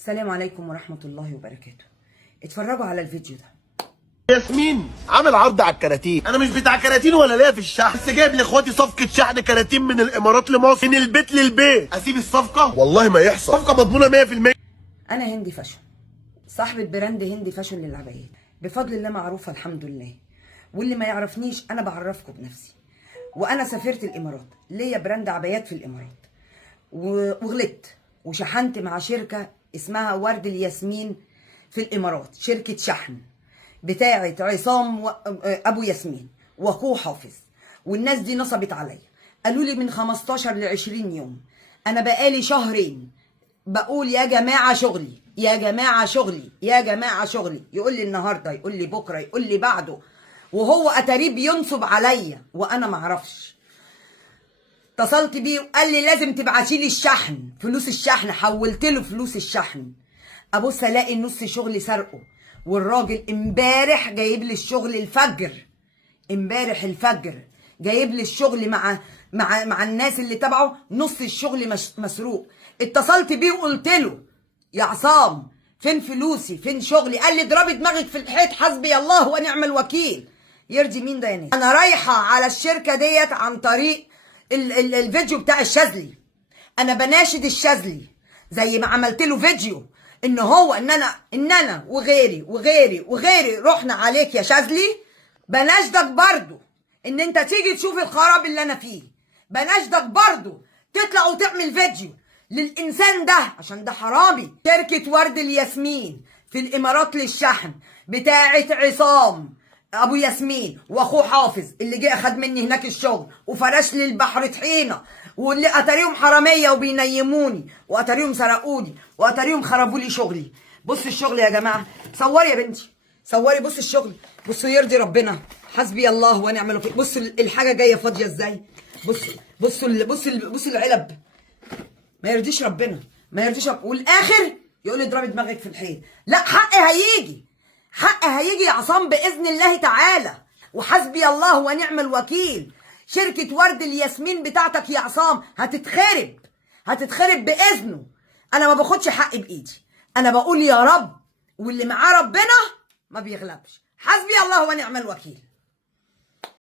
السلام عليكم ورحمة الله وبركاته. اتفرجوا على الفيديو ده. ياسمين عامل عرض على الكراتين. انا مش بتاع كراتين ولا ليا في الشحن، بس جايب لاخواتي صفقه شحن كراتين من الامارات لمصر، من البيت للبيت. اسيب الصفقه؟ والله ما يحصل، صفقه مضمونه 100%. أنا هندي فاشن، صاحبة براند هندي فاشن للعبايات، بفضل الله معروفة الحمد لله. واللي ما يعرفنيش أنا بعرفكم بنفسي. وأنا سافرت الإمارات، ليا براند عبايات في الإمارات، وغلطت وشحنت مع شركة اسمها ورد الياسمين في الإمارات، شركة شحن بتاعة عصام أبو ياسمين وأخوه حافظ. والناس دي نصبت عليا، قالوا لي من 15 ل 20 يوم. أنا بقالي شهرين بقول يا جماعة شغلي، يا جماعة شغلي، يا جماعة شغلي. يقول لي النهاردة، يقول لي بكرة، يقول لي بعده، وهو أتاريه بينصب عليا وأنا معرفش. اتصلت بيه وقال لي لازم تبعتي لي الشحن، فلوس الشحن. حولت له فلوس الشحن، ابص الاقي نص شغلي سرقه. والراجل امبارح جايب لي الشغل الفجر، امبارح الفجر جايب لي الشغل مع الناس اللي تبعه، نص الشغل مسروق. اتصلت بيه وقلت له يا عصام فين فلوسي، فين شغلي؟ قال لي اضربي دماغك في الحيط، حسبي الله ونعم الوكيل. يرضي مين ده يا ناس؟ انا رايحه على الشركه ديت عن طريق الفيديو بتاع الشاذلي. انا بناشد الشاذلي زي ما عملت له فيديو ان انا وغيري رحنا عليك يا شاذلي. بناشدك برضو ان انت تيجي تشوف الخراب اللي انا فيه. بناشدك برضو تطلع وتعمل فيديو للانسان ده عشان ده حرامي. شركة ورد الياسمين في الامارات للشحن بتاعت عصام ابو ياسمين واخوه حافظ اللي جه اخد مني هناك الشغل وفرش لي البحر طحينه، واللي اتاريهم حراميه وبينيموني، واتاريهم سرقوني، واتاريهم خربوا لي شغلي. بص الشغل يا جماعه، صوري يا بنتي صوري. بص الشغل، بصوا يرضي ربنا، حسبي الله ونعم الوكيل. بص الحاجه جايه فاضيه ازاي. بص العلب. ما يرضيش ربنا، ما يرضيش والاخر يقول لي اضربي دماغك في الحيط. لا، حقي هيجي، حقي هيجي يا عصام باذن الله تعالى، وحسبي الله ونعم الوكيل. شركه ورد الياسمين بتاعتك يا عصام هتتخرب باذنه. انا ما باخدش حقي بايدي، انا بقول يا رب، واللي معاه ربنا ما بيغلبش. حسبي الله ونعم الوكيل.